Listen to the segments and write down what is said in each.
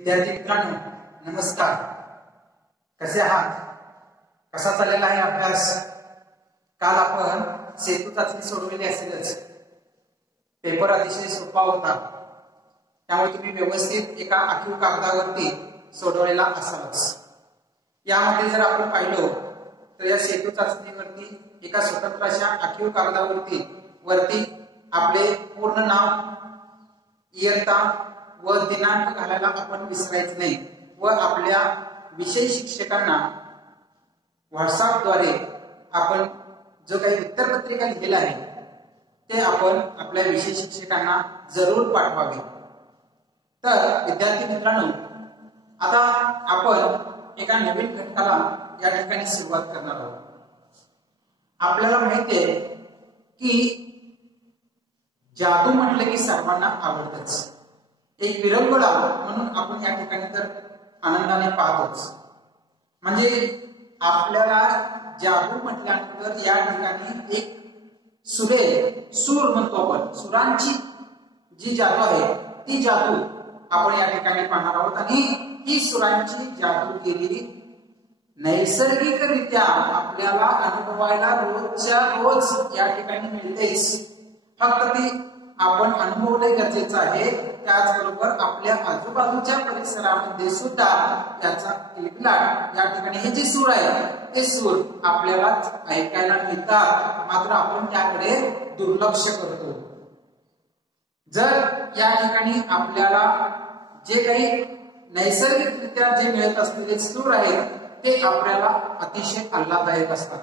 विद्यार्थी मित्रांनो, नमस्कार. कसे आहात? कसा चाललेला आहे अभ्यास? काल आपण सेतू चाचणी सोडवलेली असेलच. पेपर अतिशय सोपा होता, त्यामुळे तुम्ही व्यवस्थित एका आखीव कागदावरती सोडवलेला असालच. यामध्ये जर आपण पाहिलं तर या सेतू चाचणीवरती एका स्वतंत्र अशा आखीव कागदावरती आपले पूर्ण नाव, इयत्ता व दिनांक घालायला आपण विसरायचं नाही व आपल्या विषय शिक्षकांना व्हॉट्सअपद्वारे आपण जो काही उत्तरपत्रिका लिहिलेला आहे ते आपण आपल्या विषय शिक्षकांना जरूर पाठवावे. तर विद्यार्थी मित्रांनो, आता आपण एका नवीन घटकाला या ठिकाणी सुरुवात करणार आहोत. आपल्याला माहिती आहे की जादू म्हटलं की सर्वांना आवडतच. एक विरंगुळा म्हणून आपण या ठिकाणी तर आनंदाने पाहतोच. म्हणजे आपल्याला जादू म्हटल्यानंतर या ठिकाणी एक सूर म्हणतो आपण, सुरांची जी जादू आहे ती जादू आपण या ठिकाणी पाहणार आहोत. आणि ही सुरांची जादूगिरी नैसर्गिकरित्या आपल्याला अनुभवायला रोजच्या रोज या ठिकाणी मिळतेच. फक्त ती आपण अनुभवणे गरजेचं आहे. त्याचबरोबर आपल्या आजूबाजूच्या परिसरामध्ये सुद्धा याचा किलबिलाट या ठिकाणी हे जे सूर आहे ते सूर आपल्याला ऐकायला मिळतात, मात्र आपण त्याकडे दुर्लक्ष करतो. जर या ठिकाणी आपल्याला जे काही नैसर्गिकरित्या जे मिळत असलेले सूर आहेत ते आपल्याला अतिशय आल्हाददायक असतात.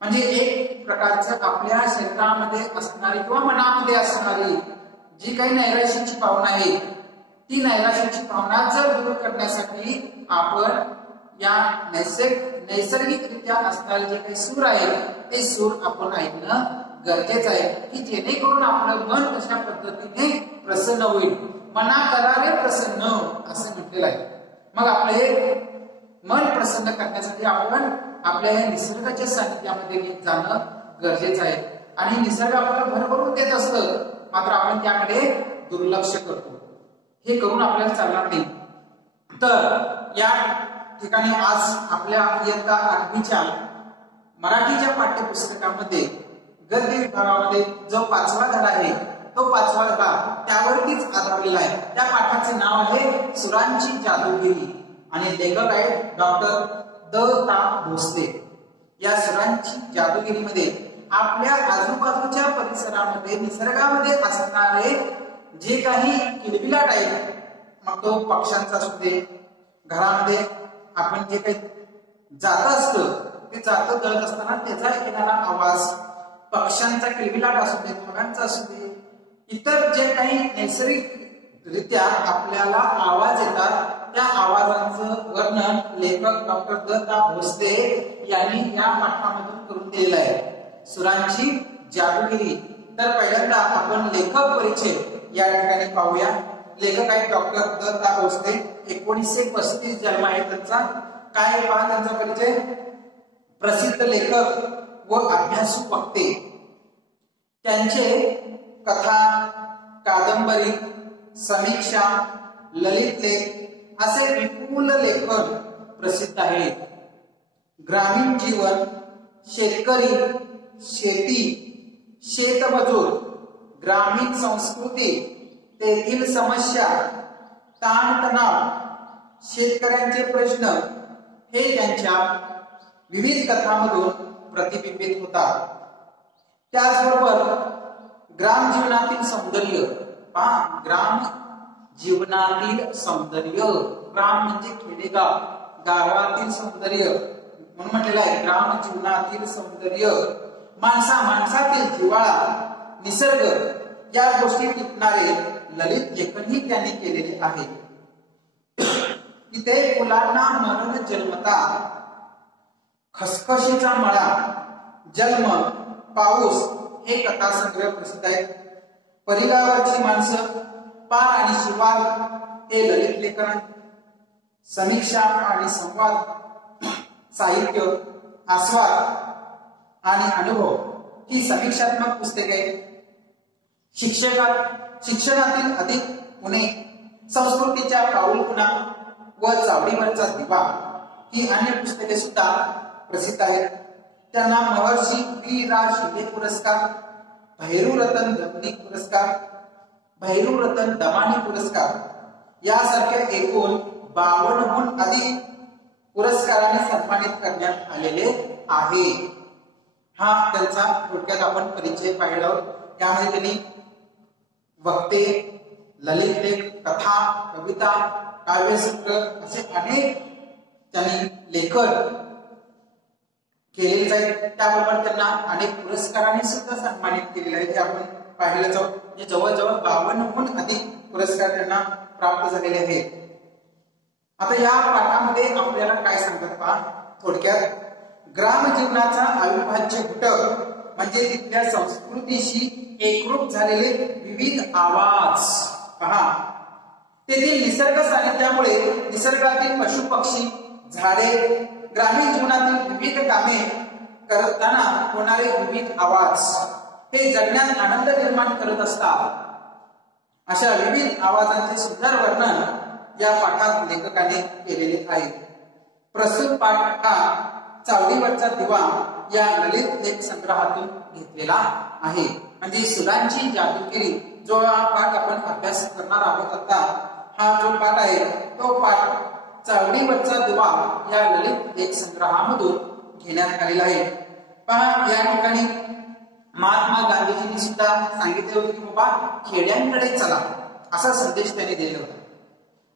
म्हणजे एक प्रकारचं आपल्या शरीरामध्ये असणारी किंवा मनामध्ये असणारी जी काही नैराश्याची भावना आहे ती नैराश्याची भावना जर दूर करण्यासाठी आपण या नैसर्गिकरित्या असणारे जे काही सूर आहेत ते सूर आपण ऐकणं गरजेचं आहे, की जेणेकरून आपलं मन कशा पद्धतीने प्रसन्न होईल. मना करावे प्रसन्न असं म्हटलेलं आहे. मग आपलं हे मन प्रसन्न करण्यासाठी आपण आपल्या या निसर्गाच्या सानिध्यामध्ये जाणं गरजेचं आहे. आणि निसर्ग आपल्याला भरभरून देत असतं, मात्र आपण त्याकडे दुर्लक्ष करतो. हे करून आपल्याला चालणार नाही. तर या ठिकाणी आज आपल्या इयत्ता 8वीच्या मराठीच्या पाठ्यपुस्तकामध्ये गद्य विभागामध्ये जो 5वा धडा आहे तो 5वा धडा त्यावरतीच आधारलेला आहे. त्या पाठाचे नाव आहे सुरांची जादूगिरी आणि लेखक आहेत डॉक्टर द.ता. भोसले. या सुरांची जादूगिरीमध्ये आपल्या आजूबाजूच्या परिसरामध्ये निसर्गामध्ये असणारे जे काही किलबिलाट आहेत, मग तो पक्ष्यांचा असू दे, घरामध्ये आपण जे काही जातं असतं ते जातं गळत असताना त्याचा येणारा आवाज, पक्ष्यांचा किलबिलाट असू दे, ढगांचा असू दे, इतर जे काही नैसर्गिकरित्या आपल्याला आवाज येतात त्या आवाजांचं वर्णन लेखक डॉक्टर द.ता. भोसले यांनी या पाठामधून करून दिलेलं आहे. सुरांची जादूगिरी. तर पहिल्यांदा आपण लेखक परिचय या ठिकाणी पाहूया. लेखक आहेत डॉक्टर द.ता. भोसले. 1935 जन्म आहे त्यांचा. काय पहा त्यांचा परिचय. प्रसिद्ध लेखक व अभ्यासू वक्ते. त्यांचे कथा, कादंबरी, समीक्षा, ललित लेख असे विपुल लेखन प्रसिद्ध आहे. ग्रामीण जीवन, शेतकरी, शेती, शेतमजूर, ग्रामीण संस्कृती, तेथील समस्या, ताणतणाव, शेतकऱ्यांचे प्रश्न हे त्यांच्या विविध कथांमधून प्रतिबिंबित होतात. त्याचबरोबर ग्राम जीवनातील सौंदर्य. पहा, ग्राम जीवनातील सौंदर्य. ग्राम म्हणजे खेडेगाव, गावातील सौंदर्य म्हणून म्हटलेलं आहे. ग्राम जीवनातील सौंदर्य, माणसातील जिव्हाळा, निसर्ग या गोष्टी टिपणारे ललित लेखनही त्यांनी केलेले आहे. इथे फुलांना मरण जन्मता, खसखशीचा मळा, जन्म, पाऊस हे कथासंग्रह प्रसिद्ध आहेत. परिगावाची माणसं, पार आणि शिवार हे ललित लेखन. समीक्षा आणि संवाद, साहित्य, आस्वाद आणि अनुभव ही समीक्षात्मक पुस्तके आहेत. शिक्षणातील अधिक उणे संस्कृतीच्या पाऊलखुणा व चावडीवरचा दिवा ही अन्य पुस्तके सुद्धा प्रसिद्ध आहेत. त्यांना महर्षी वी रा शिंदे पुरस्कार, भैरूरतन दमनी पुरस्कार, भैरूरतन दमानी पुरस्कार यासारख्या एकूण 52हून अधिक पुरस्काराने सन्मानित करण्यात आलेले आहे. हा त्यांचा थोडक्यात आपण परिचय पाहिला. त्यामध्ये त्यांनी वक्ते, ललित लेख, कथा, कविता, काव्यसंग्रह असे अनेक त्यांनी लेखन केलेले आहेत. त्याबरोबर त्यांना अनेक पुरस्कारांनी सुद्धा सन्मानित केलेले आहे. हे आपण पाहिलं जाऊ. म्हणजे जवळजवळ 52हून अधिक पुरस्कार त्यांना प्राप्त झालेले आहेत. आता या पाठामध्ये आपल्याला काय सांगतात पहा. थोडक्यात ग्राम जीवनाचा अविभाज्य घटक म्हणजे तिथल्या संस्कृतीशी एकरूप झालेले विविध आवाज पहा. तेथील निसर्ग सानिध्यामुळे निसर्गातील पशु पक्षी, झाडे, ग्रामीण जीवनातील विविध कामे करताना होणारे विविध आवाज हे जगण्यात आनंद निर्माण करत असतात. अशा विविध आवाजांचे सुंदर वर्णन या पाठात लेखकाने केलेले आहे. प्रस्तुत पाठ हा चावडीवरचा दिवा या ललित लेख संग्रहातून घेतलेला आहे. म्हणजे सुरांची जादूगिरी जो हा पाठ आपण अभ्यास करणार आहोत. आता हा जो पाठ आहे तो पाठ चावडीवरचा दिवा या ललित लेख संग्रहामधून घेण्यात आलेला आहे. पहा, या ठिकाणी महात्मा गांधीजींनी सुद्धा सांगितले होते की बाबा खेड्यांकडे चला, असा संदेश त्यांनी दिला होता.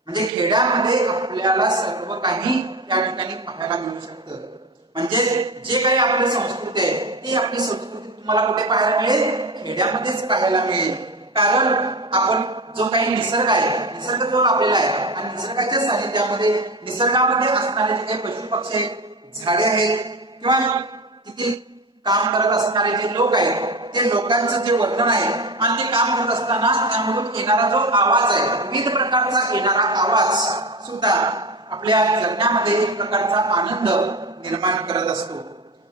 म्हणजे खेड्यामध्ये आपल्याला सर्व काही या ठिकाणी पाहायला मिळू शकतं. म्हणजे जे काही आपली संस्कृती आहे ती आपली संस्कृती तुम्हाला कुठे पाहायला मिळेल? खेड्यामध्येच पाहायला मिळेल. कारण आपण जो काही निसर्ग आहे, निसर्ग जो लाभलेला आहे आणि निसर्गाच्या सानिध्यामध्ये निसर्गामध्ये असणारे जे काही पशु पक्षी आहेत, झाडे आहेत किंवा तिथे काम करत असणारे जे लोक आहेत ते लोकांचं जे वर्णन आहे आणि ते काम करत असताना त्यामधून येणारा जो आवाज आहे, विविध प्रकारचा येणारा आवाज सुद्धा आपल्या जगण्यामध्ये एक प्रकारचा आनंद निर्माण करत असतो.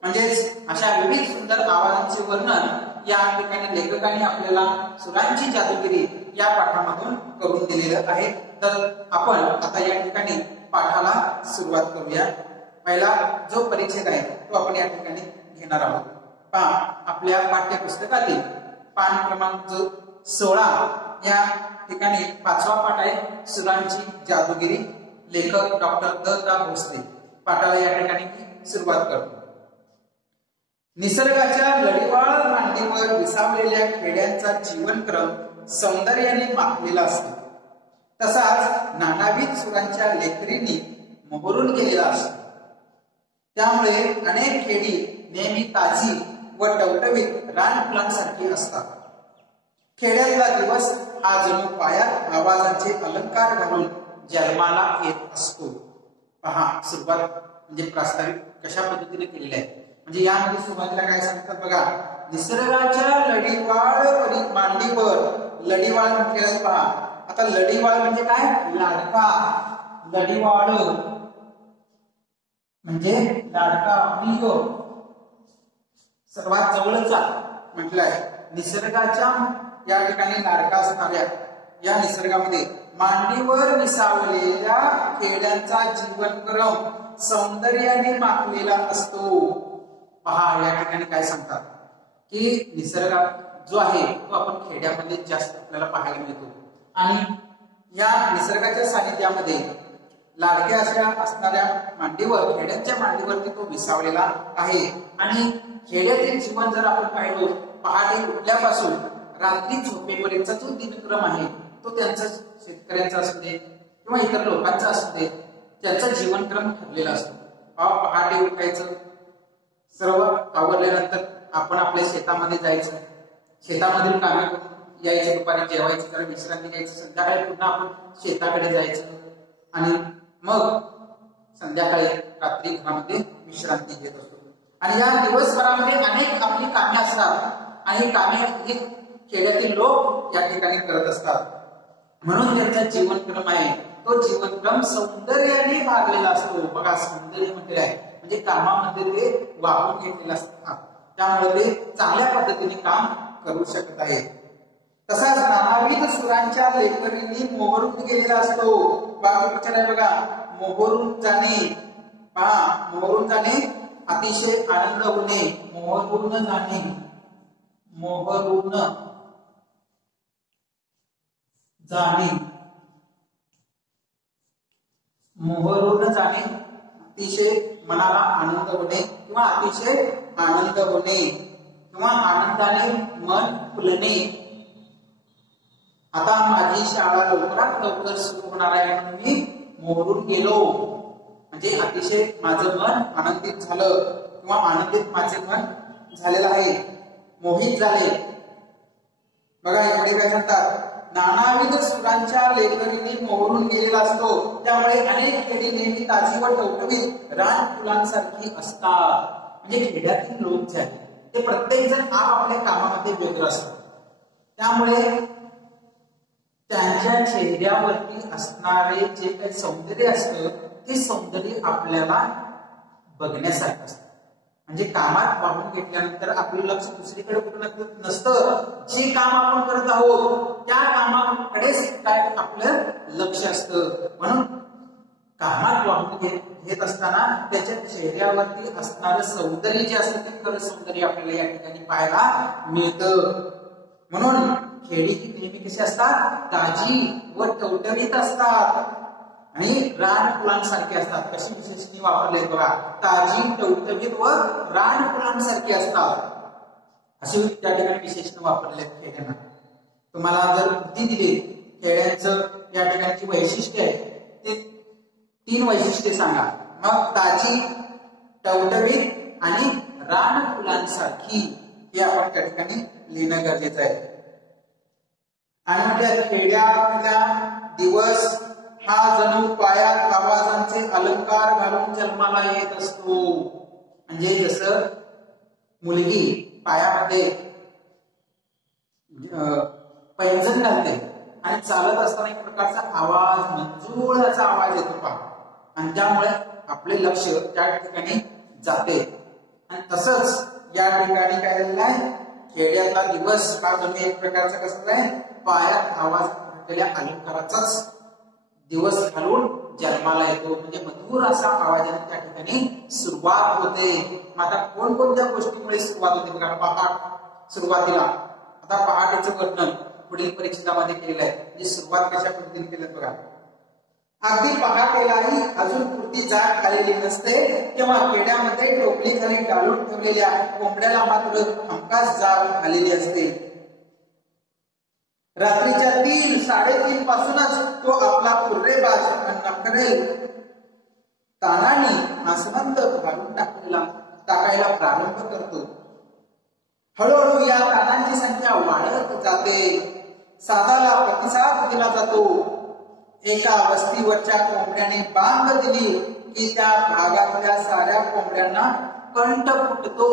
म्हणजेच अशा विविध सुंदर आवाजांचे वर्णन या ठिकाणी लेखकाने आपल्याला सुरांची जादूगिरी या पाठामधून करून दिलेलं आहे. तर आपण आता या ठिकाणी पाठाला सुरुवात करूया. पहिला जो परिच्छेद आहे तो आपण या ठिकाणी घेणार आहोत. पहा, आपल्या पाठ्यपुस्तकातील पान क्रमांक 16 या ठिकाणी 5वा पाठ आहे सुरांची जादूगिरी. लेखक डॉक्टर द भोसले. पाठाला या ठिकाणी सुरुवात करतो. निसर्गाच्या लढीवाळ मांडीवर विसावलेल्या खेड्यांचा जीवनक्रम सौंदर्याने माखलेला असतो. तसाच नानाविध सुरांच्या लेकरींनी मोहरून गेलेला असतो. त्यामुळे अनेक खेडी नेहमी ताजी व टवटवीत रानफुलांसारखी असतात. खेड्यातला दिवस हा जणू पायात आवाजाचे अलंकार घालून जन्माला येत असतो. पहा, सुरुवात म्हणजे प्रास्ताविक कशा पद्धतीने केलेली आहे. म्हणजे यामध्ये सुरुवातीला काय सांगतात बघा. निसर्गाच्या लढीवाळ मांडीवर, लढीवाळ म्हटलेलं पहा. आता लढीवाळ म्हणजे काय? लाडका. लढीवाळ म्हणजे लाडका, प्रिय, सर्वात जवळचा म्हटलंय. निसर्गाच्या या ठिकाणी लाडका असणाऱ्या या निसर्गामध्ये मांडीवर विसावलेल्या खेड्यांचा जीवनक्रम सौंदर्याने माखलेला असतो. पहा, या ठिकाणी काय सांगतात की निसर्ग जो आहे तो आपण खेड्यामध्ये जास्त आपल्याला पाहायला मिळतो आणि या निसर्गाच्या सानिध्यामध्ये लाडक्या अशा असणाऱ्या मांडीवर, खेड्यांच्या मांडीवरती तो विसावलेला आहे. आणि खेड्यातील जीवन जर आपण पाहिलो, पहाटे उठल्यापासून रात्री झोपेपर्यंतचा जो दिनक्रम आहे तो त्यांचा, शेतकऱ्यांचा असू दे किंवा इतर लोकांचा असू दे, त्यांचा जीवनक्रम ठरलेला असतो. पहाटे उठायचं, सर्व आवरल्यानंतर आपण आपल्या शेतामध्ये जायचं, शेतामधील कामे करून यायचं, दुपारी जेवायचं, जरा विश्रांती घ्यायचं, संध्याकाळी पुन्हा आपण शेताकडे जायचं आणि मग संध्याकाळी रात्री घरामध्ये विश्रांती घेत असतो. आणि या दिवसभरामध्ये अनेक आपली कामे असतात आणि कामे हे खेड्यातील लोक या ठिकाणी करत असतात. म्हणून त्यांचा जीवनक्रम आहे तो जीवनक्रम सौंदर्याने भागलेला असतो. बघा, सौंदर्य म्हटलेलं आहे म्हणजे कामामध्ये ते वाहून घेतलेले असतात. त्यामुळे ते चांगल्या पद्धतीने काम करू शकत आहे. तसाच नानाविध सुरांच्या लेकरीने मोहरून गेलेला असतो. वाक्यप्रचार आहे बघा, मोहरून जाणे. पहा, मोहरून जाणे, अतिशय आनंद होणे. मोहरून जाणे, मोहरून जाणे, मोहरून जाणे, अतिशय मनाला आनंद होणे किंवा अतिशय आनंद होणे किंवा आनंदाने मन फुलणे. आता माझी शाळा लवकरात लवकर सुरू होणार आहे म्हणून मी मोहरून गेलो. म्हणजे अतिशय माझं मन आनंदित झालं किंवा आनंदित माझे मन झालेलं आहे, मोहित झाले. बघा इकडे काय म्हणतात, नानाविध सुरांच्या लेकरीने मोहरून गेलेला असतो. त्यामुळे अनेक खेडी नेहमी ताजी व टवटवीत रान फुलांसारखी असतात. म्हणजे खेड्यातील लोक जे आहेत ते प्रत्येक जण आपापल्या कामामध्ये व्यग्र असतात. त्यामुळे त्यांच्या चेहऱ्यावरती असणारे जे काही सौंदर्य असतं ते सौंदर्य आपल्याला बघण्यासारखं असतं. म्हणजे कामात वाहून घेतल्यानंतर आपलं लक्ष दुसरीकडे कुठं नसतं. जे काम आपण करत आहोत त्या कामाकडेच काय आपलं लक्ष असतं. म्हणून कामात वाहून घेत असताना त्याच्या चेहऱ्यावरती असणारं सौंदर्य जे असतं ते खरं सौंदर्य आपल्याला या ठिकाणी पाहायला मिळतं. म्हणून खेडी नेहमी कशी असतात, ताजी व टवटवीत असतात आणि रान फुलांसारखे असतात. कशी विशेषणे वापरले बघा, ताजी, टवटवीत व रान फुलांसारखे असतात. अशी त्या ठिकाणी विशेषण वापरले खेड्यांना. तुम्हाला जर कृती दिली खेड्यांचं या ठिकाणची वैशिष्ट्य आहे ते 3 वैशिष्ट्ये सांगा. मग ताजी, टवटवीत आणि रान फुलांसारखी हे आपण त्या ठिकाणी लिहिणं गरजेचं आहे. आणि म्हणजे खेड्यातल्या दिवस हा जणू पायात आवाजांचे अलंकार घालून जन्माला येत असतो. म्हणजे जसं मुलगी पायामध्ये पैंजण घालते आणि चालत असताना एक प्रकारचा आवाज, मंजूळ असा आवाज येतो पहा, आणि त्यामुळे आपले लक्ष त्या ठिकाणी जाते. आणि तसंच या ठिकाणी काय झालेलं आहे, खेड्यातला दिवस हा जणू एक प्रकारचा कसा आहे, पायात आवाज घातलेल्या अलंकाराचाच दिवस घालून जन्माला येतो. म्हणजे मधुर असा आवाजाने त्या ठिकाणी सुरुवात होते. आता कोणकोणत्या गोष्टीमुळे सुरुवात होते बघा. पहाट सुरुवातीला, आता पहाटेचं वर्णन पुढील परीक्षेमध्ये केलेलं आहे. म्हणजे सुरुवात कशा पद्धतीने केलं बघा. अगदी पहाटेलाही अजून पुरती जाग खालेली नसते तेव्हा खेड्यामध्ये टोपली खाली डालून ठेवलेल्या कोंबड्याला मात्र हमखास जाग आलेली असते. रात्रीच्या 3-3:30 पासूनच तो आपला कुर्रेबाज नखरेल तानाने आसमंत घालून टाकायला प्रारंभ करतो. हळूहळू या तानांची संख्या वाढत जाते. सादाला प्रतिसाद दिला जातो. एका वस्तीवरच्या कोंबड्याने बांग दिली की त्या भागातल्या साऱ्या कोंबड्यांना कंठ फुटतो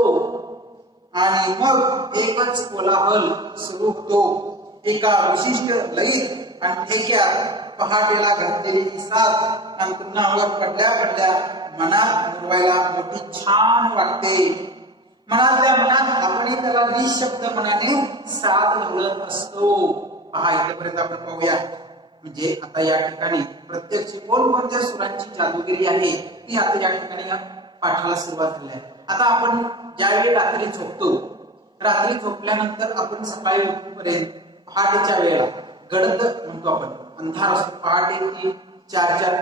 आणि मग एकच कोलाहल सुरू होतो. एका विशिष्ट लयीत आणि ठेक्यात पहाटेला घातलेली साथ अंतरुणावर पडल्या पडल्या मनात मुरवायला मोठी छान वाटते. मनातल्या मनात आपण त्याला निशब्द मनाने साथ मिळत असतो. पहा इथेपर्यंत आपण पाहूया. म्हणजे आता या ठिकाणी प्रत्यक्ष कोणकोणत्या सुरांची जादूगिरी आहे ती आता या ठिकाणी या पाठाला सुरुवात झाली आहे. आता आपण ज्यावेळी रात्री झोपतो, रात्री झोपल्यानंतर आपण सकाळी उठूपर्यंत पहाटेच्या वेळेला गडद म्हणतो आपण, अंधार असतो. पहाटे 3-4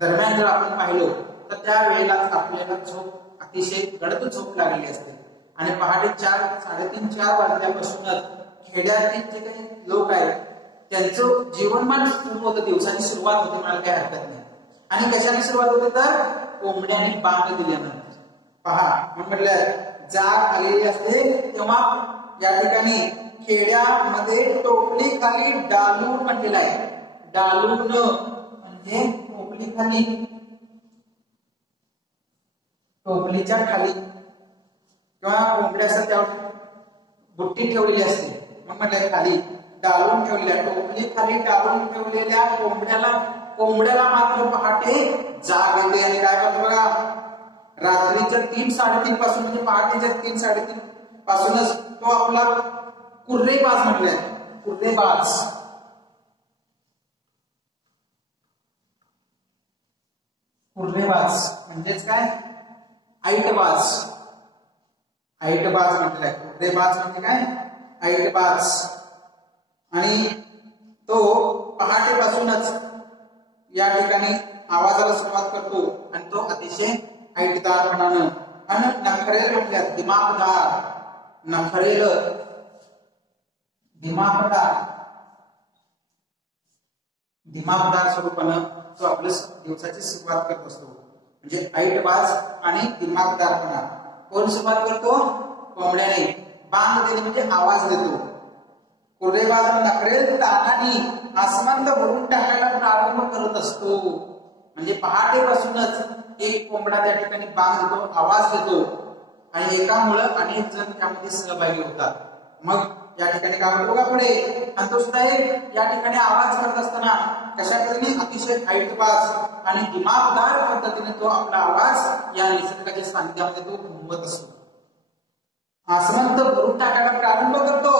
दरम्यान जर आपण पाहिलो तर त्या वेळेला आपल्याला झोप अतिशय गडद झोप लागलेली असते. आणि पहाटे 4-3-4 वाजल्यापासूनच खेड्यातील जे काही लोक आहेत त्यांचं जीवनमान सुरू होतं, दिवसाची सुरुवात होते, म्हणायला काही हरकत नाही. आणि कशाने सुरुवात होते तर कोंबड्याने बांग दिल्यानंतर. पहा म्हटलं जाग आलेली असते तेव्हा या ठिकाणी खेड्यामध्ये टोपली खाली डालून म्हटलेलं आहे. डालून म्हणजे टोपली खाली, टोपलीच्या खाली किंवा कोंबड्याचं त्यावर बुट्टी ठेवलेली असते. मग म्हटलं खाली डालून ठेवलेल्या, टोपली खाली डालून ठेवलेल्या कोंबड्याला मात्र पहाटे जाग येते. आणि काय करतो बघा, रात्रीच्या 3-3:30 पासून म्हणजे पहाटेच्या 3-3:30 पासूनच तो आपला कुर्रेबाज म्हटलाय. कुर्रेबाज कुर्रेबाज म्हणजेच काय ऐटबाज. ऐटबाज म्हटलं आहे. कुर्रेबाज म्हणजे काय ऐटबाज. आणि तो पहाटेपासूनच या ठिकाणी आवाजाला सुरुवात करतो आणि तो अतिशय ऐटदारपणानं आणि नखरेल म्हटल्यात दिमागदार. नखरेल दिमागदार स्वरूपानं तो आपल्या दिवसाची सुरुवात करत असतो. म्हणजे ऐटबाज आणि दिमागदारपणा. कोण सुरुवात करतो? कोंबड्याने. बांग देणे म्हणजे आवाज देतो. कुर्रेबाज नखरेल तानाने आसमंत भरून टाकायला प्रारंभ करत असतो. म्हणजे पहाटेपासूनच एक कोंबडा त्या ठिकाणी बांग देतो, आवाज देतो आणि एकामुळे अनेक जण त्यामध्ये सहभागी होतात. मग या ठिकाणी काय होतं बघा पुढे, आणि तो सुद्धा या ठिकाणी आवाज करत असताना कशा पद्धतीने अतिशय ऐटबाज आणि दिमागदार पद्धतीने तो आपला आवाज या निसर्गाच्या सानिध्यामध्ये तो घुमवत असतो. आसमंत भरून टाकायला प्रारंभ करतो.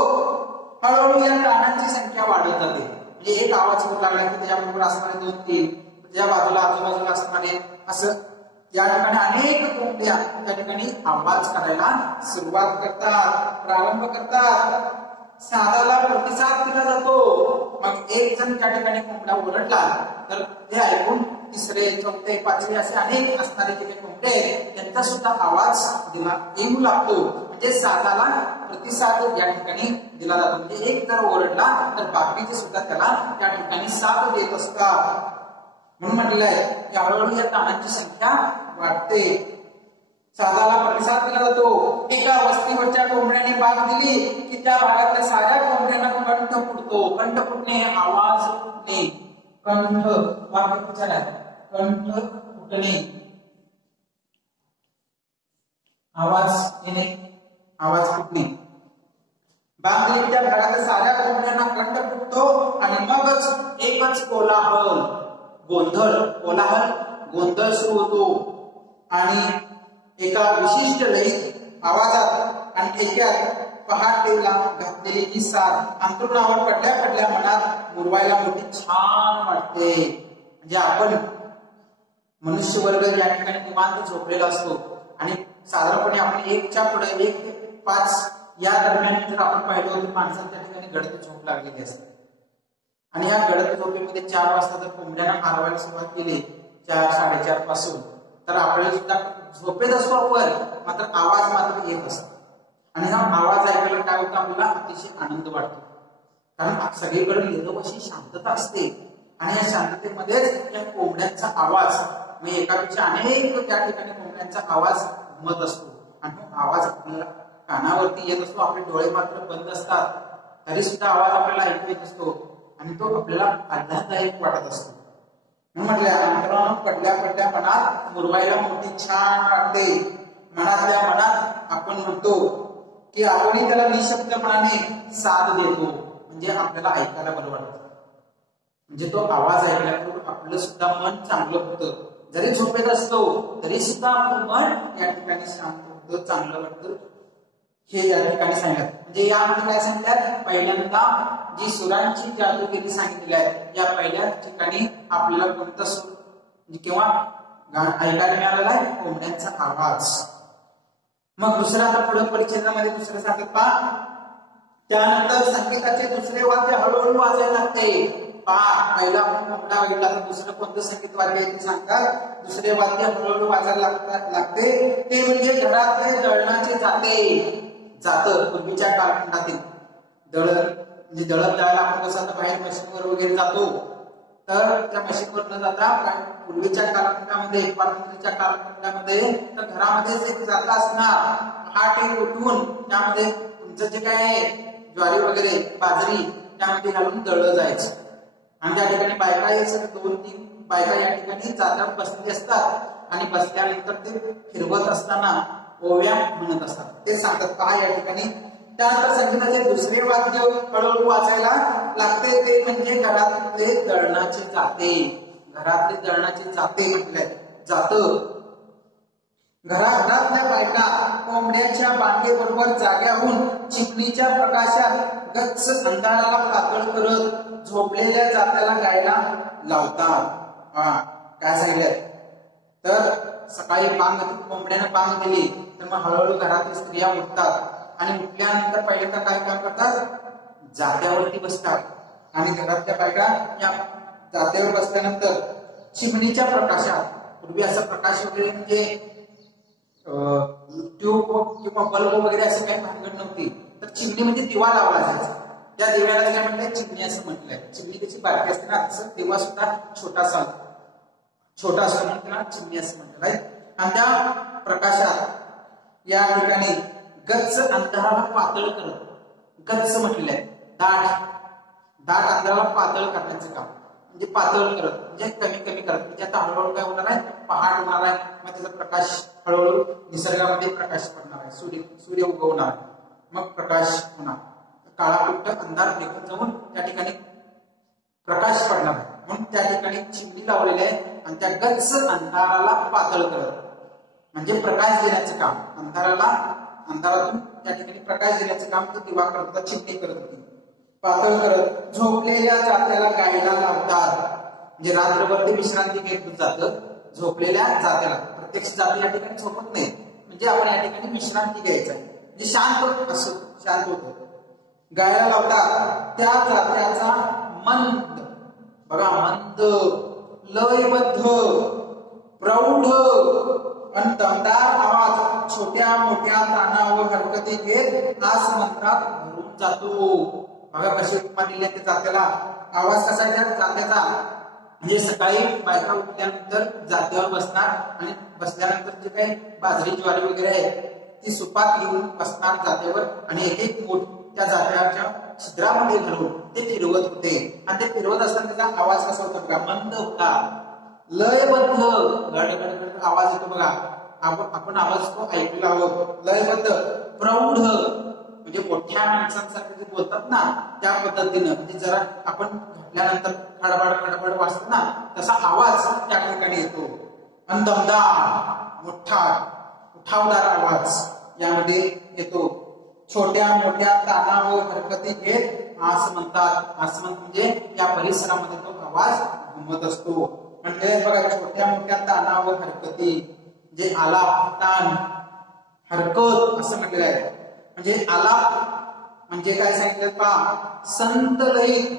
हळूहळू या कानांची संख्या वाढत जाते. म्हणजे एक आवाज होऊ लागला की त्याच्याबरोबर असणारे 2-3, त्या बाजूला आजूबाजूला असणारे असं या ठिकाणी अनेक कोंबड्या त्या ठिकाणी आवाज करायला सुरुवात करतात, प्रारंभ करतात. सादाला प्रतिसाद दिला जातो. मग एक जण त्या ठिकाणी कोंबडा ओरडला तर ते ऐकून तिसरे, चौथे, पाचवे असे अनेक असणारे जे कोंबडे त्यांचा सुद्धा आवाज दिला येऊ लागतो. म्हणजे सादाला प्रतिसाद या ठिकाणी दिला जातो. म्हणजे एक जर ओरडला तर बाकीचे सुद्धा त्याला त्या ठिकाणी साथ देत असतात. म्हणून म्हटलेलं आहे की हळूहळू या तानांची संख्या वाढते. सादाला प्रतिसाद दिला जातो. एका वस्तीवरच्या कोंबड्याने बाग दिली की त्या भागातल्या साऱ्या कोंबड्यांना कंठ फुटतो. कंठ फुटणे, आवाज फुटणे. कंठ वाक्य विचारा, कंठ फुटणे, आवाज येणे, आवाज फुटणे. बाग दिली की त्या भागातल्या साऱ्या कोंबड्यांना कंठ फुटतो आणि मगच एकच कोलाहल, गोंधळ, कोलाहल, गोंधळ सुरू होतो. आणि एका विशिष्ट लयीत आवाजात आणि ठेक्यात पहाटेला घातलेली ही साथ अंतरुणावर पडल्या पडल्या मनात मुरवायला मोठी छान वाटते. म्हणजे आपण मनुष्य वर्ग या ठिकाणी निवांत झोपलेला असतो आणि साधारणपणे आपण 1च्या पुढे 1 ते 5 या दरम्यान जर आपण पाहिलं तर माणसाला त्या ठिकाणी गडद झोप लागलेली असते. आणि या गडद झोपेमध्ये 4 वाजता जर कोंबड्यानं हारवायला सुरुवात केली 4-4:30 पासून तर आपल्याला सुद्धा झोपेत असतो आपण, मात्र आवाज मात्र येत असतो. आणि हा आवाज ऐकायला काय होतं, आपल्याला अतिशय आनंद वाटतो. कारण सगळीकडे निरव अशी शांतता असते आणि या शांततेमध्येच त्या कोंबड्यांचा आवाज म्हणजे एकापेक्षा अनेक त्या ठिकाणी कोंबड्यांचा आवाज घुमत असतो. आणि तो आवाज आपल्याला कानावरती येत असतो. आपले डोळे मात्र बंद असतात तरी सुद्धा आवाज आपल्याला ऐकू येत असतो आणि तो आपल्याला आल्हाददायक वाटत असतो. म्हटल्या अंतरावर पडल्या पडल्या मनात मुरवायला मोठी छान वाटते. मनातल्या मनात आपण म्हणतो की आपण त्याला निशब्दपणाने साथ देतो. म्हणजे आपल्याला ऐकायला बरं वाटतं. म्हणजे तो आवाज ऐकल्यावर आपलं सुद्धा मन चांगलं होतं. जरी झोपेत असतो तरी सुद्धा आपलं मन या ठिकाणी शांत होतं, चांगलं वाटतं. हे या ठिकाणी सांगतात. म्हणजे यामध्ये काय सांगतात, पहिल्यांदा जी सुरांची जादूगिरी सांगितली आहे या पहिल्या ठिकाणी आपल्याला कोणता सूर किंवा ऐकायला मिळालेला आहे, कोंबड्यांचा आवाज. मग दुसरा आता पुढे परिच्छेदामध्ये दुसरं सांगतात पहा. त्यानंतर संगीताचे दुसरे वाद्य हळूहळू वाजायला लागते. पहा, पहिला आपण कोंबडा बघितला तर दुसरं कोणतं संगीत वाद्य आहे ते सांगतात. दुसरे वाद्य हळूहळू वाजायला लागते ते म्हणजे घरातले दळणाचे जातं. पूर्वीच्या कालखंडातील दळण म्हणजे दळण द्यायला आपण कसं आता बाहेर मशीनवर वगैरे जातो तर त्या मशीनवर न जाता पूर्वीच्या कालखंडामध्ये, पारंपरिकच्या कालखंडामध्ये तर घरामध्येच एक जाता असणार. पहाटे उठून त्यामध्ये तुमचं जे काय आहे ज्वारी वगैरे बाजरी त्यामध्ये घालून दळलं जायचं. आणि त्या ठिकाणी बायका यायचं 2-3 बायका या ठिकाणी जातात बसलेली असतात आणि बसल्यानंतर ते फिरवत असताना ओव्या म्हणत असतात. ते सांगतात पहा या ठिकाणी. त्यानंतर संगीताचे दुसरे वाद्य हळूहळू वाजायला लागते ते म्हणजे घरातले दळणाचे जाते. घरातले दळणाचे जाते जात. घरातल्या बायका कोंबड्याच्या बांगेबरोबर जाग्या होऊन चिमणीच्या प्रकाशात गच्च अंधाराला पातळ करत झोपलेल्या जात्याला गायला लावतात. काय सांगितलं, तर सकाळी कोंबड्यानं बांग दिली तर मग हळूहळू घरातील स्त्रिया उठतात आणि उठल्यानंतर पहिल्यांदा काय काम करतात, जात्यावरती बसतात आणि घरातल्या बायका या जात्यावर बसल्यानंतर चिमणीच्या प्रकाशात, पूर्वी असा प्रकाश वगैरे म्हणजे ट्यूब किंवा बल्ब वगैरे असं काही भानगड नव्हती, तर चिमणी म्हणजे दिवा लावला जायचा. त्या दिव्याला काय म्हटलंय, चिमणी असं म्हटलंय. चिमणी त्याची बारकी असते ना, तसं दिवा सुद्धा छोटा असं म्हणून त्याला चिमणी असं म्हटलं आहे. आणि त्या प्रकाशात या ठिकाणी गच्च अंधाराला पातळ करत, गच्च म्हटलेलं आहे, दाट अंधाराला पातळ करण्याचं काम, म्हणजे पातळ करत म्हणजे कमी करत. म्हणजे आता हळूहळू काय होणार आहे, पहाट होणार आहे, मग त्याचा प्रकाश हळूहळू निसर्गामध्ये प्रकाश पडणार आहे, सूर्य उगवणार, मग प्रकाश होणार, काळाकुट्ट अंधार निघून जाऊन त्या ठिकाणी प्रकाश पडणार आहे. म्हणून त्या ठिकाणी चिमणी लावलेली आहे आणि त्या गच्च अंधाराला पातळ करत म्हणजे प्रकाश देण्याचं काम, अंधारातून त्या ठिकाणी प्रकाश देण्याचं काम तो दिवा करत होता, चिमणी करत होती. पातळ करत झोपलेल्या जात्याला गायला लावतात, म्हणजे रात्रभर ते विश्रांती घेत जातं झोपलेल्या जात्याला. प्रत्यक्ष जाती या ठिकाणी झोपत नाही, म्हणजे आपण या ठिकाणी विश्रांती घ्यायचं आहे, म्हणजे शांत होतो. गायला लावतात त्या जात्याचा मंद, बघा मंद, लयबद्ध, प्रौढ आणि दमदार आवाज छोट्या मोठ्या ताना व हरकती घेत आसमंतात भरून जातो. बघा कशी उपमा दिली त्या जात्याला. आवाज कसा आहे त्या जात्याचा, म्हणजे सकाळी बायका उठल्यानंतर जात्यावर बसणार आणि बसल्यानंतर जे काही बाजरी ज्वारी वगैरे आहे ती सुपात घेऊन बसणार जात्यावर आणि एक बोट त्या जात्याच्या छिद्रामध्ये घालून ते फिरवत होते. आणि ते फिरवत असताना त्याचा आवाज कसा होता बघा, मंद होता, लयबद्ध, गडगड आवाज येतो बघा. आपण आवाज तो ऐकला आहोत. लयबद्ध, प्रौढ म्हणजे मोठ्या माणसांसारखे जे बोलतात ना त्या पद्धतीनं, म्हणजे जरा आपण घातल्यानंतर खडबड वाजतो ना तसा आवाज त्या ठिकाणी येतो. आणि दमदार, मोठा उठावदार आवाज यामध्ये येतो. छोट्या मोठ्या ताना व हरकती घेत आसमंत म्हणजे या परिसरामध्ये तो आवाज घुमत असतो. म्हणजे बघा छोट्या मोठ्या ताना व हरकती, जे आलाप, तान, हरकत असं म्हटलेलं आहे. म्हणजे आलाप म्हणजे काय सांगितलं पहा, संत लयीत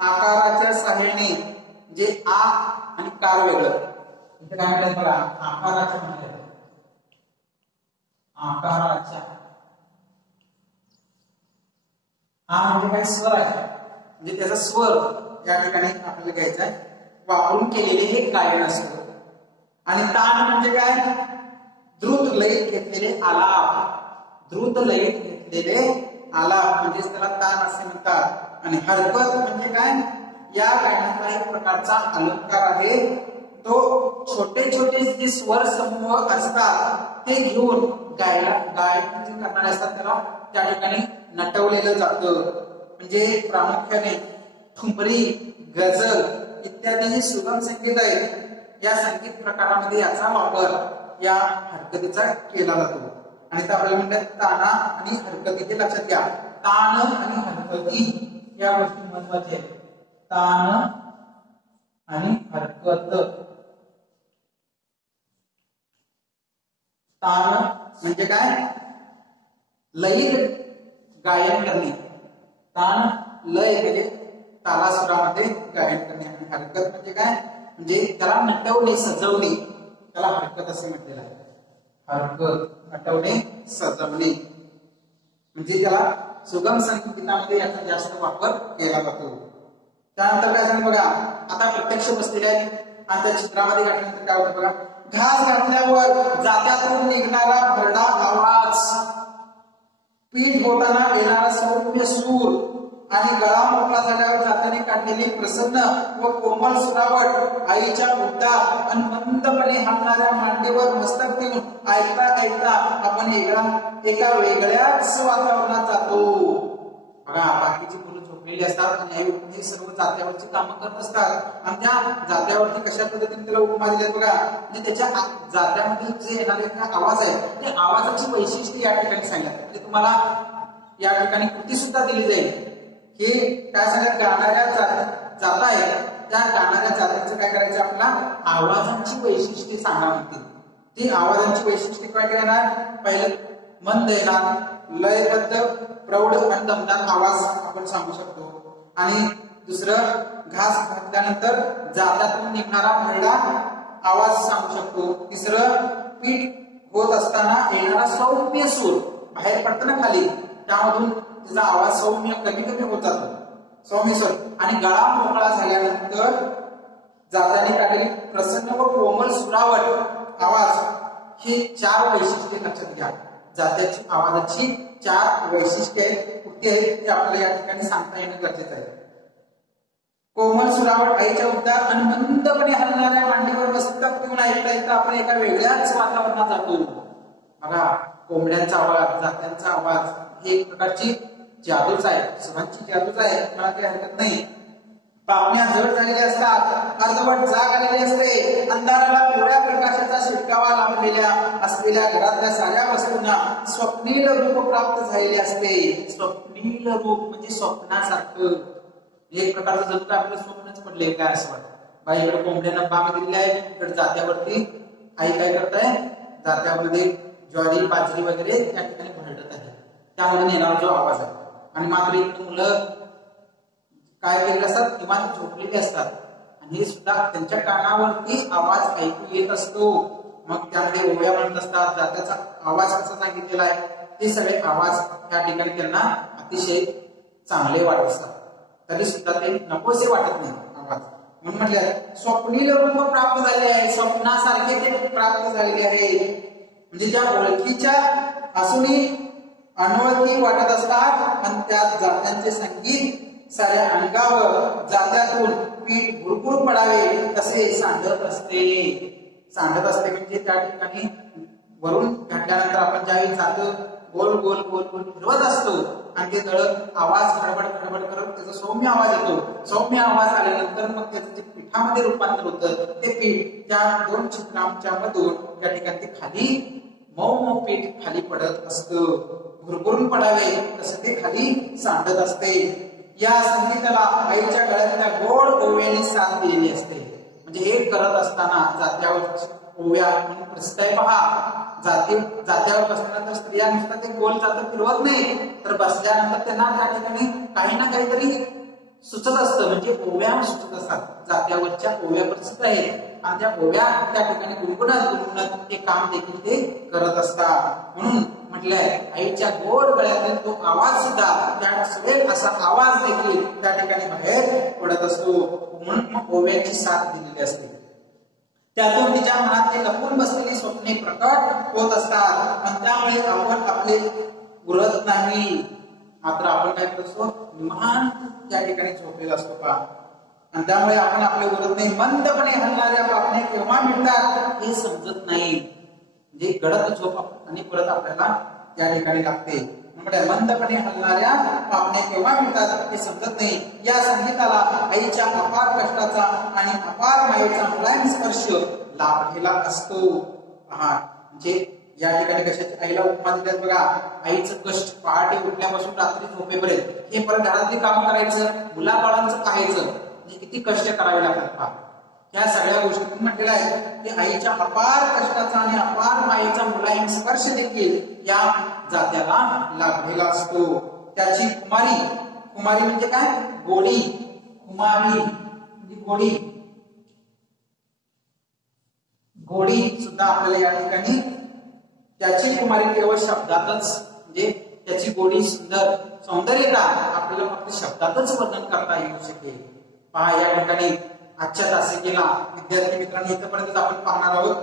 आकाराच्या सहाय्याने, जे आ आणि कार वेगळं, इथे काय म्हणतात बघा, आकाराच्या म्हणजे आकाराच्या, हा म्हणजे काय स्वर आहे, म्हणजे त्याचा स्वर या ठिकाणी आपल्याला घ्यायचा आहे, वापरून केलेले हे गायन असतं. आणि तान म्हणजे काय, द्रुत लयीत घेतलेले आलाप, द्रुत लयीत घेतलेले आलाप म्हणजेच त्याला तान असे म्हणतात. आणि हरकत म्हणजे काय, या गायनातला एक प्रकारचा अलंकार आहे. तो छोटे जे स्वर समूह असतात ते घेऊन गायन जे करणारे असतात त्याला त्या ठिकाणी नटवलेलं जातं. म्हणजे प्रामुख्याने ठुमरी, गझल इत्यादी जे सुगम संगीत आहेत या संगीत प्रकारामध्ये याचा वापर या हरकतीचा केला जातो. आणि तर आपल्याला म्हणतात ताना आणि हरकती, हे लक्षात घ्या. तान आणि हरकती या गोष्टी महत्वाच्या आहेत. तान आणि हरकत. तान म्हणजे काय, लयीत गायन करणे, तान लय म्हणजे तालासुरामध्ये गायन करणे. आणि हरकत म्हणजे काय, म्हणजे त्याला नटवणे, सजवणे, त्याला हरकत असे म्हटलेलं आहे. हरकत, नटवणे, सजवणे, म्हणजे त्याला सुगम संगीतामध्ये याचा जास्त वापर केला जातो. त्यानंतर काय सांग बघा, आता प्रत्यक्ष बसलेले आहे आणि त्या चित्रामध्ये घातल्यानंतर काय होतं बघा, घास घातल्यावर जात्यातून निघणारा भरडा आवाज, पीठ होताना येणारा सौम्य सूर आणि गळा मोकळा झाल्यावर जात्याने काढलेली प्रसन्न व कोमल सुरावट, आईच्या उद्दार आणि मंदपणे हलणाऱ्या मांडीवर मस्तक ठेवून ऐकता आपण एका वेगळ्याच वातावरणात जातो. बघा बाकीची मुलं झोपलेली असतात आणि आई उठून सर्व जात्यावरची कामं करत असतात आणि त्या जात्यावरती कशा पद्धतीने त्याला उपमा दिली बघा. म्हणजे त्याच्या जात्यामध्ये जे येणारे आवाज आहे त्या आवाजाची वैशिष्ट्ये या ठिकाणी सांगितलं. म्हणजे तुम्हाला या ठिकाणी कृती सुद्धा दिली जाईल की काय सांगत गाणाऱ्या जात आहेत त्या गाणाऱ्या जातीचं काय करायचं आपल्याला आवाजांची वैशिष्ट्ये सांगा म्हणतील. ती आवाजांची वैशिष्ट्ये काय करणार पहिले मंद येणार लयबद्ध प्रौढ आणि दमदार आवाज आपण सांगू शकतो आणि दुसरं घास घातल्यानंतर जात्यातून निघणारा भरडा आवाज सांगू शकतो. तिसरं पीठ होत असताना येणारा सौम्य सूर बाहेर पडताना खाली त्यामधून त्याचा आवाज सौम्य कमी कमी होत जातो सौम्य सूर आणि गळा मोकळा झाल्यानंतर जात्याने काढलेली प्रसन्न व कोमल सुरावट आवाज ही 4 वैशिष्ट्ये लक्षात घ्या. जात्याची आवाजाची 4 वैशिष्ट्ये कुठली आहेत ते आपल्याला या ठिकाणी सांगता येणं गरजेचं आहे. कोमल सुरावट आईच्या उद्गार आणि मंदपणे हलणाऱ्या मांडीवर मस्तक घेऊन ऐकता ऐकता आपण एका वेगळ्याच वातावरणात जातो. बघा कोंबड्यांचा आवाज जात्यांचा आवाज ही एक प्रकारची जादूच आहे सर्वांची जादूच आहे मला काही हरकत नाही. पापण्या जड झालेल्या असतात अर्धवट जाग आलेली असते अंधाराला पिवळ्या प्रकाशाचा शिरकावा लावलेल्या असलेल्या घरातल्या साऱ्या वस्तूंना स्वप्नील रूप प्राप्त झालेले असते. स्वप्नील रूप म्हणजे स्वप्नासारखं एक प्रकारचं जणू काय आपलं स्वप्नच पडले काय असं वाटतं. बाई इकडे कोंबड्यांना बाग दिलेली आहे इकडे जात्यावरती आई काय करताय जात्यामध्ये ज्वारी बाजरी वगैरे त्या ठिकाणी भरडत आहे त्यामधून येणारा जो आवाज आहे. आणि मात्र इकडे मुलं काय केलेले असतात किमान झोपलेले असतात आणि हे सुद्धा त्यांच्या कानावरती आवाज ऐकू येत असतो. मग त्यामध्ये ओव्या म्हणत असतात जात्याचा आवाज कसा सांगितलेला आहे ते सगळे आवाज त्या ठिकाणी त्यांना अतिशय चांगले वाटत असतात तरी सुद्धा ते नकोसे वाटत नाही आवाज. म्हणून म्हटलं स्वप्नील रूप प्राप्त झाले आहे स्वप्नासारखे ते प्राप्त झालेले आहे म्हणजे ज्या ओळखीच्या असूनही अनोळखी वाटत असतात आणि त्या जात्यांचे संगीत साऱ्या अंगावर जात्यातून पीठ भुरभुर पडावे तसे सांडत असते म्हणजे त्या ठिकाणी वरून घातल्यानंतर आपण ज्यावेळी जातो गोल गोल गोल गोल फिरवत असतो आणि ते दळत आवाज खडबड खडबड करत त्याचा सौम्य आवाज येतो. सौम्य आवाज आल्यानंतर मग त्याचं जे पिठामध्ये रूपांतर होतं ते पीठ त्या 2 छिद्रांच्या मधून त्या ठिकाणी ते खाली मऊ मऊ पीठ खाली पडत असतं भुरभुरून पडावे तसं ते खाली सांडत असते. या संगीताला आईच्या गळ्यातल्या गोड ओव्याने साथ दिलेली असते. म्हणजे हे करत असताना जात्यावर ओव्या म्हणून प्रसिद्ध आहे पहा. जात्यावर बसताना तर स्त्रिया नुसतं ते गोल जातं फिरवत नाही तर बसल्यानंतर त्यांना त्या ठिकाणी काही ना काहीतरी सुचत असतं म्हणजे ओव्या सुचत असतात. जात्यावरच्या ओव्या प्रसिद्ध आहेत आणि त्या ओव्या त्या ठिकाणी गुणगुणत ते काम देखील ते करत असतात. म्हणून म्हटलंय आईच्या गोड गळ्यातील तो आवाज सुद्धा त्या सगळे असा आवाज देखील त्या ठिकाणी बाहेर पडत असतो. म्हणून मग ओव्याची साथ दिलेली असते. त्यातून तिच्या मनात ते लपून बसलेली स्वप्ने प्रकट होत असतात आणि त्यामुळे आपण आपले उरत नाही मात्र आपण काय करतो निवांत त्या ठिकाणी झोपलेला असतो का आणि त्यामुळे आपण आपले उरत नाही. मंदपणे हलणाऱ्या पापण्या केव्हा मिळतात हे समजत नाही म्हणजे गडद झोप आणि परत आपल्याला त्या ठिकाणी लागते. मंदपणे हलणाऱ्या पापण्या केव्हा मिळतात हे समजत नाही. या संगीताला आईच्या अपार कष्टाचा आणि अपार मायेचा मुलायम स्पर्श लाभलेला असतो. म्हणजे या ठिकाणी कशाची आईला उपमा दिल्यात बघा. आईचं कष्ट पहाटे उठल्यापासून रात्री झोपेपर्यंत हे परत घरातली कामं करायचं मुलाबाळांचं खायचं म्हणजे किती कष्ट करावे लागतात पहा. या सगळ्या गोष्टी म्हटलेल्या आहेत की आईच्या अपार कष्टाचा आणि अपार मायेचा मुलायम स्पर्श देखील या जात्याला लाभलेला असतो. त्याची कुमारी म्हणजे काय गोडी कुमारी म्हणजे गोडी सुद्धा आपल्याला या ठिकाणी त्याची कुमारी केवळ शब्दातच म्हणजे त्याची गोडी सौंदर्यता आपल्याला फक्त शब्दातच वर्णन करता येऊ शकेल. पहा या ठिकाणी आजच्या तासिकेला विद्यार्थी मित्रांनो इथपर्यंत आपण पाहणार आहोत.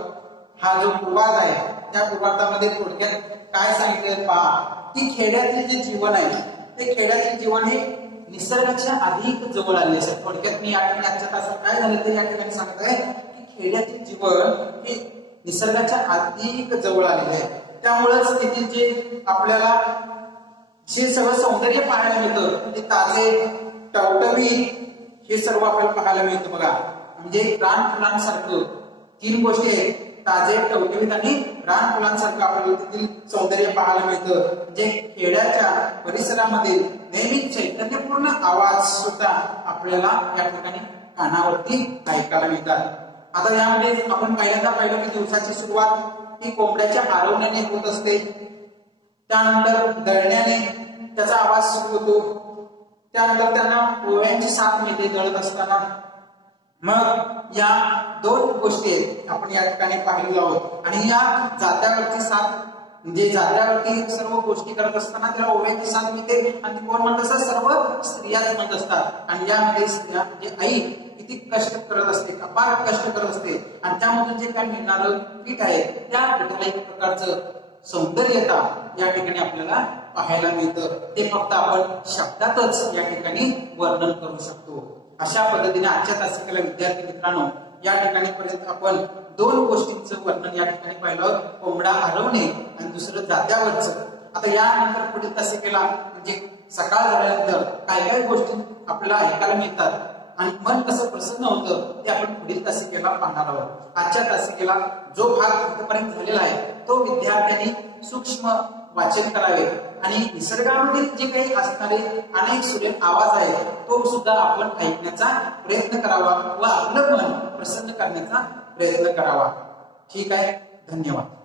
हा जो पूर्वार्ध आहे त्या पूर्वार्धामध्ये थोडक्यात काय सांगितले पहा की खेड्यातील जे जीवन आहे ते खेड्यातील जीवन हे निसर्गाच्या अधिक जवळ आले असेल. थोडक्यात मी या ठिकाणी आजच्या तासात काय झालं ते या ठिकाणी सांगत आहे की खेड्यातील जीवन हे निसर्गाच्या अधिक जवळ आलेले आहे. त्यामुळेच तेथील जे आपल्याला जे सगळं सौंदर्य पाहायला मिळतं ते ताजे टवटवीत हे सर्व आपल्याला पाहायला मिळतं बघा. म्हणजे रान फुलांसारखं 3 गोष्टी आहेत ताजे टवटवीत आणि रान फुलांसारखं आपल्याला तेथील सौंदर्य पाहायला मिळतं. म्हणजे खेड्याच्या परिसरामध्ये नेहमी चैतन्यपूर्ण आवाज सुद्धा आपल्याला या ठिकाणी कानावरती ऐकायला मिळतात. आता यामध्ये आपण पहिल्यांदा पाहिलं की दिवसाची सुरुवात ही कोंबड्याच्या आरवण्याने होत असते. त्यानंतर दळण्याने त्याचा आवाज सुरू होतो. त्यानंतर त्यांना ओव्यांची साथ मिळते दळत असताना. मग या दोन गोष्टी आपण या ठिकाणी पाहिलेलो आहोत. आणि या जात्यावरची साथ म्हणजे जात्यावरती सर्व गोष्टी करत असताना त्याला ओव्यांची साथ मिळते. आणि कोण म्हणत असतात? सर्व स्त्रियाच म्हणत असतात. आणि यामध्ये स्त्रिया म्हणजे आई किती कष्ट करत असते, अपार कष्ट करत असते. आणि त्यामधून जे काही मिळणारं पीठ आहे त्या पिठाला एक प्रकारचं सौंदर्यता या ठिकाणी आपल्याला पाहायला मिळतं. ते फक्त आपण शब्दातच या ठिकाणी वर्णन करू शकतो. अशा पद्धतीने आजच्या तासिकेला विद्यार्थी मित्रांनो या ठिकाणी पर्यंत आपण दोन गोष्टींचं वर्णन या ठिकाणी पाहिलं. कोंबडा हरवणे आणि दुसरं जात्यावरचं. आता यानंतर पुढील तासिकेला म्हणजे सकाळ झाल्यानंतर काय काय गोष्टी आपल्याला ऐकायला मिळतात आणि मन कसं प्रसन्न होतं ते आपण पुढील तासिकेला पाहणार आहोत. आजच्या तासिकेला जो भाग इथपर्यंत झालेला आहे तो विद्यार्थ्यांनी सूक्ष्म वाचन करावे आणि निसर्गामध्ये जे काही असणारे अनेक सुरेख आवाज आहेत तो सुद्धा आपण ऐकण्याचा प्रयत्न करावा व आपलं मन प्रसन्न करण्याचा प्रयत्न करावा. ठीक आहे, धन्यवाद.